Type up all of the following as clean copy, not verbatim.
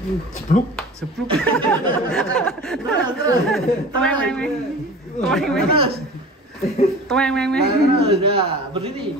Jeblok. Jeblok. Toeng. Udah, berdiri.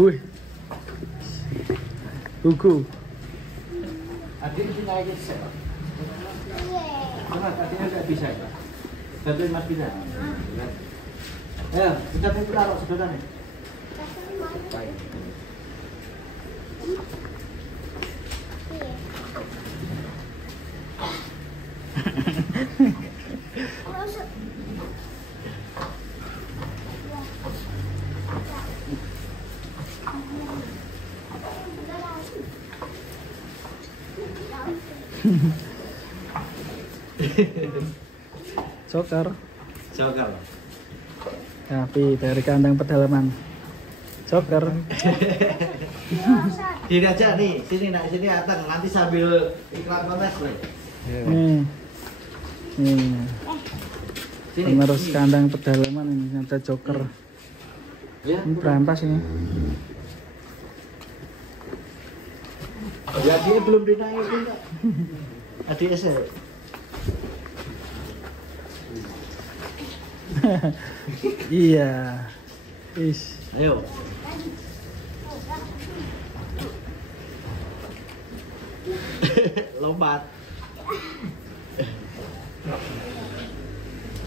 Wih. Buku. Adik sini aja bisa. Mas, adiknya nggak bisa. Bantuin Mas bisa. Ayo, kita taruh sedotan nih. Baik. Joker. Tapi dari kandang pedalaman. Joker. Gini aja nih, sini nak sini atang nanti sambil iklan kontes nih. Nih. Sini. Penerus kandang pedalaman ini ada Joker. Ya. Ini berantas ini. Ya dia belum dinaikin kok. Adik saya. Iya. Is. Ayo. Lompat.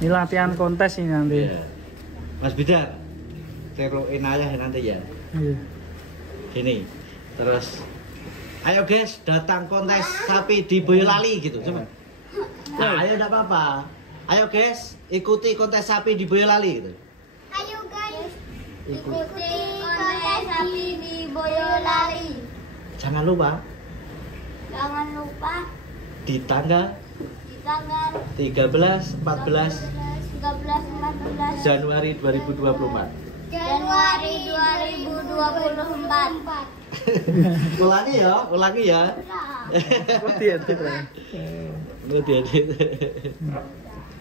Ini latihan kontes ini nanti. Iya. Mas Bidar. Teroin aja nanti ya. Iya. Gini. Terus ayo guys, datang kontes sapi di Boyolali gitu, coba. Nah, ayo enggak apa-apa. Ayo guys, ikuti kontes sapi di Boyolali gitu. Ayo guys, ikuti kontes sapi di Boyolali. Jangan lupa di tanggal 13, 14 Januari 2024. Januari 2024. Ulangi ya. Hati-hati.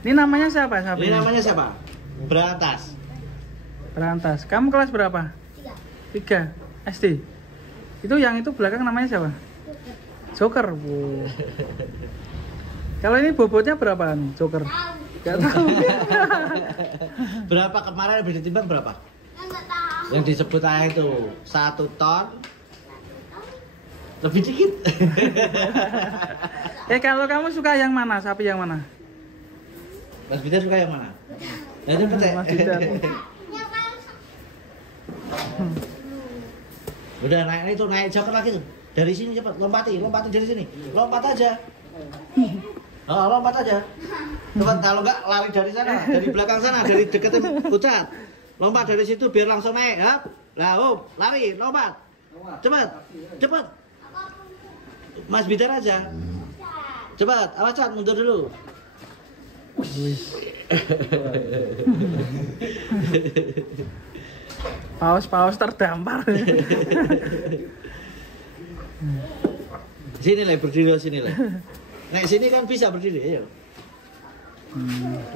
Ini namanya siapa? Ini namanya siapa? Berantas. Berantas. Kamu kelas berapa? 3 SD. Itu yang itu belakang namanya siapa? Joker. Wow. Kalau ini bobotnya berapaan, Joker? Gak tahu. Berapa kemarin habis ditimbang berapa? Enggak tahu. Yang disebut ayah itu 1 ton. Lebih dikit. Kalau kamu suka yang mana? Sapi yang mana? Mas Bidar suka yang mana? Ya cepet ya. Mas Bidar. Udah naik itu, naik Joker lagi tuh. Dari sini cepat, lompati dari sini. Lompat aja. Oh, lompat aja. Cepat, kalau enggak lari dari sana, dari belakang sana, dari deketin pucat. Lompat dari situ biar langsung naik, hap. Lah, lari, lompat. Cepat. Mas Bidar aja. Cepat, awas Cat, mundur dulu. Paus terdampar. Sini lah, berdiri sini lah. Naik sini kan bisa berdiri, ayo.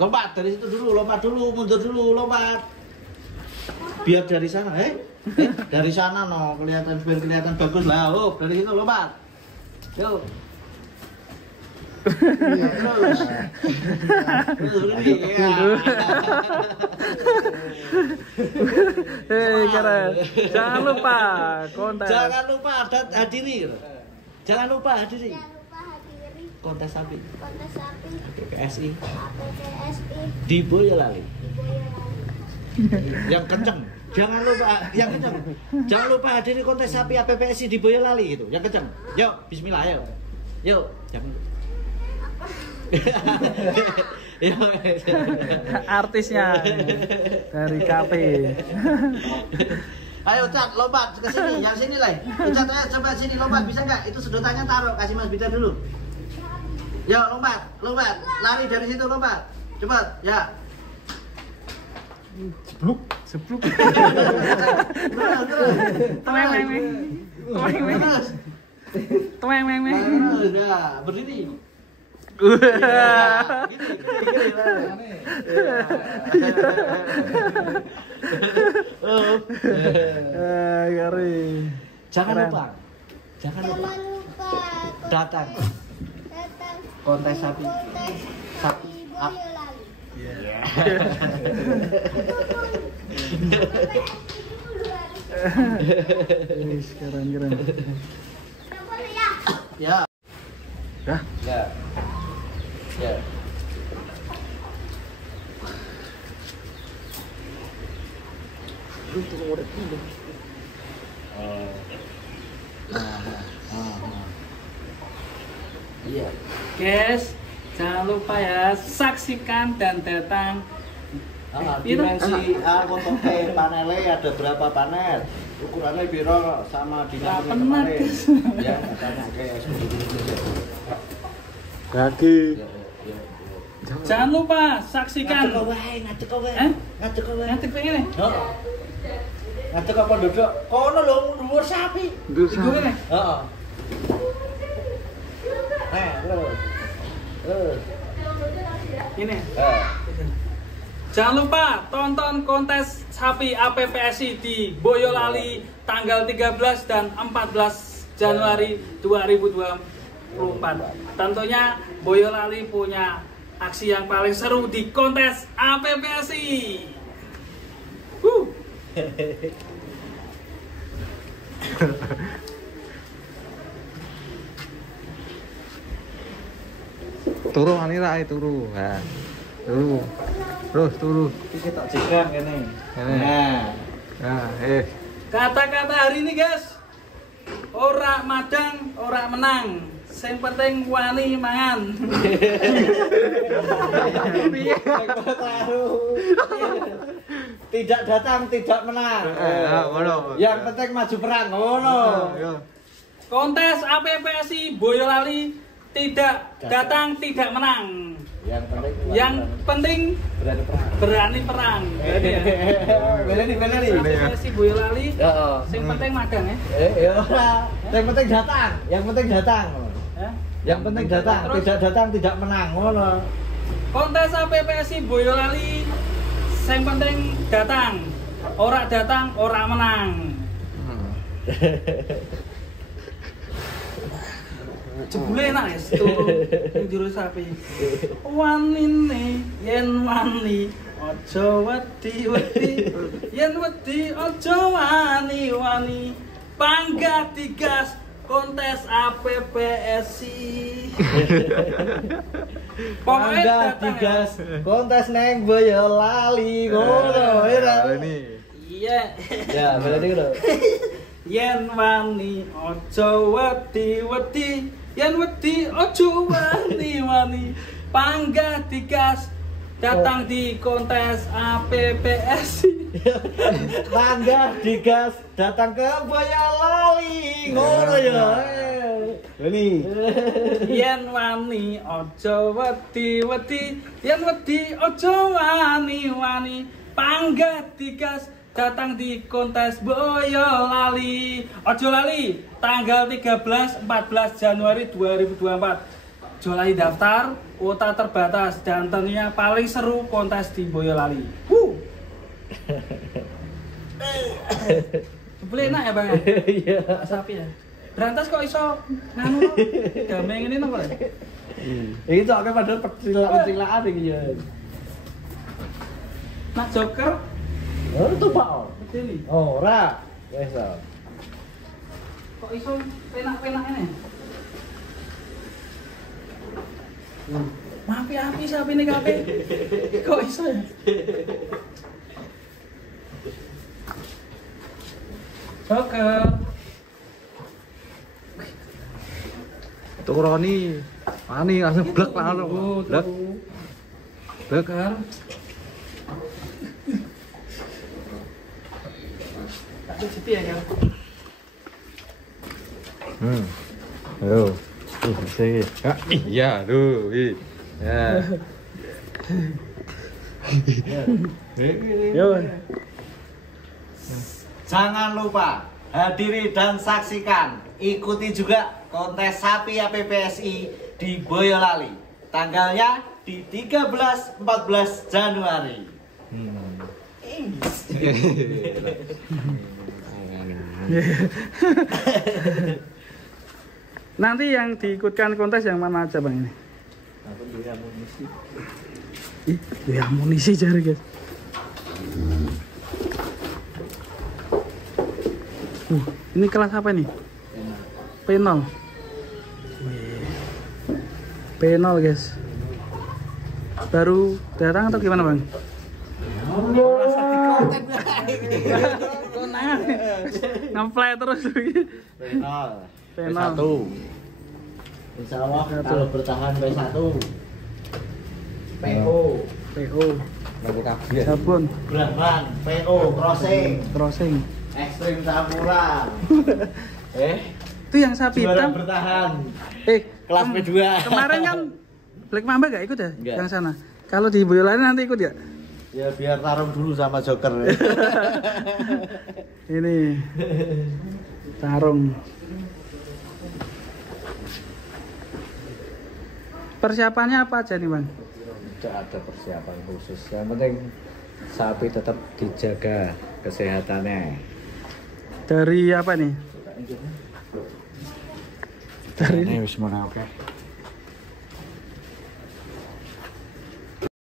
Lompat dari situ dulu, lompat dulu, mundur dulu, lompat. Biar dari sana, dari sana biar kelihatan bagus lah. Dari situ lompat. Yuk. Terus berdiri. Keren. Jangan lupa kontes. Jangan lupa hadiri. Jangan lupa hadiri. Kontes sapi. PPSI. Di Boyolali. Yang kenceng. Jangan lupa yang kenceng. Jangan lupa hadiri kontes sapi APPSI di Boyolali gitu. Yang kenceng. Yuk, bismillah ayo. Yuk, jangan. Artisnya dari KP. Ayo Cat, lompat ke sini, yang sini lah. Cat, ayo coba sini lompat, bisa nggak? Itu sedotannya taruh, kasih Mas Bida dulu. Yo, lompat, lompat, lari dari situ lompat, cepat, ya. Sebluk, sebluk. Terus. Tueng, meng, meng. Tueng, meng. Terus. Tueng, meng, meng. Terus, ya, berdiri. Kari. Jangan Keren. lupa, jangan lupa Jangan lupa datang datang kontes sapi. kontes Sapi. Boyolali. Wis, keren, keren. Nggak boleh ya? Ya, Dah. ya, ya. Iya. Guys, jangan lupa ya saksikan dan datang. Dimensi fotoke panelnya ada berapa panel? Ukurannya biro sama dimensi Penat, kemarin. guys. Ya, katanya kayak Kaki. ya. Jangan lupa saksikan. Ngadek kowe. Eh? Ngadek kowe. Ngadeg pengen nih. Heeh. Ngadek apa duduk? Kono lho dhuwur sapi. Iku nih. Heeh. Terus. Terus. Ini. Eh. Jangan lupa tonton kontes sapi APPSI di Boyolali tanggal 13 dan 14 Januari 2024. Tentunya Boyolali punya aksi yang paling seru di kontes APPSI. Turu Anira turu. Nah. Turu. Terus turu. Iki tak jegang kene. Kene. Nah. Nah, Kata-kata hari ini guys, ora madang, ora menang. Sing penting wani mangan. Tidak datang, tidak menang. ngono. Yang penting maju perang, ngono. Kontes APPSI Boyolali tidak datang, tidak menang. Yang penting berani perang. berani perang. Berani ya. Berani. APPSI Boyolali, Heeh. sing penting magang ya. Ya ora. Yang penting datang, yang penting datang. Ya. Yang penting datang, Terus? tidak datang tidak menang, ngono. Kontes APPSI Boyolali, sing penting datang. Ora datang, ora menang. Jebule enak ya, turu ning jero sapi. Wanine yen wani aja wedi-wedi. Yen wedi aja wani-wani. Panggah digas kontes APPSI. Pokoknya Mangga datang ya. digas kontes neng Boyolali, ngono ya. Ini. Iya. Ya, berarti ngono. Yen wani aja wedi-wedi, yen wedi aja wani-wani. Panggah digas datang di kontes APPSI. Mangga digas datang ke Boyolali, ngono ya. Ini. Yen wani aja wedi-wedi, yen wedi aja wani-wani. Panggah digas datang di kontes Boyolali. Ojo lali, tanggal 13 14 Januari 2024. Ojo lali daftar, kuota terbatas dan tentunya paling seru kontes di Boyolali. Boleh enak ya Bang? Iya. Sapi ya. Berantas kok iso nganu kok? Dameng ini napa? Iki cok padahal pecilaan iki ya. Nak joker Oh, itu Pak. ini. Oh, ora. Wes. Kok iso penak-penak ini? Api-api sapi ini kabeh. Kok iso ya? Joker. Turoni. Ani langsung blek Pak ono. Blek. Blek. Joker. Pijiti ya kan. Ayo. Sih. Iya, aduh. Ya. Yo. Jangan lupa hadiri dan saksikan, ikuti juga kontes sapi APPSI di Boyolali. Tanggalnya di 13-14 Januari. Nanti yang diikutkan kontes yang mana aja bang ini? Ih, ya amunisi jari guys. Ini kelas apa nih? P0. P0 guys. Baru datang atau gimana bang? Ngeplay terus. P1. Insya Allah kalau bertahan P1. PO. Sabun. Brahman. PO. Crossing. Ekstrim Samurai. Itu yang sapi Juara hitam. bertahan. Kelas P2. Kemarin kan Black Mamba gak ikut ya? Enggak. Yang sana. Kalau di Boyolali nanti ikut ya? Ya biar tarung dulu sama Joker. Ini tarung. Persiapannya apa aja nih bang? Tidak ada persiapan khusus. Yang penting sapi tetap dijaga kesehatannya. Dari apa nih? Ini wis oke.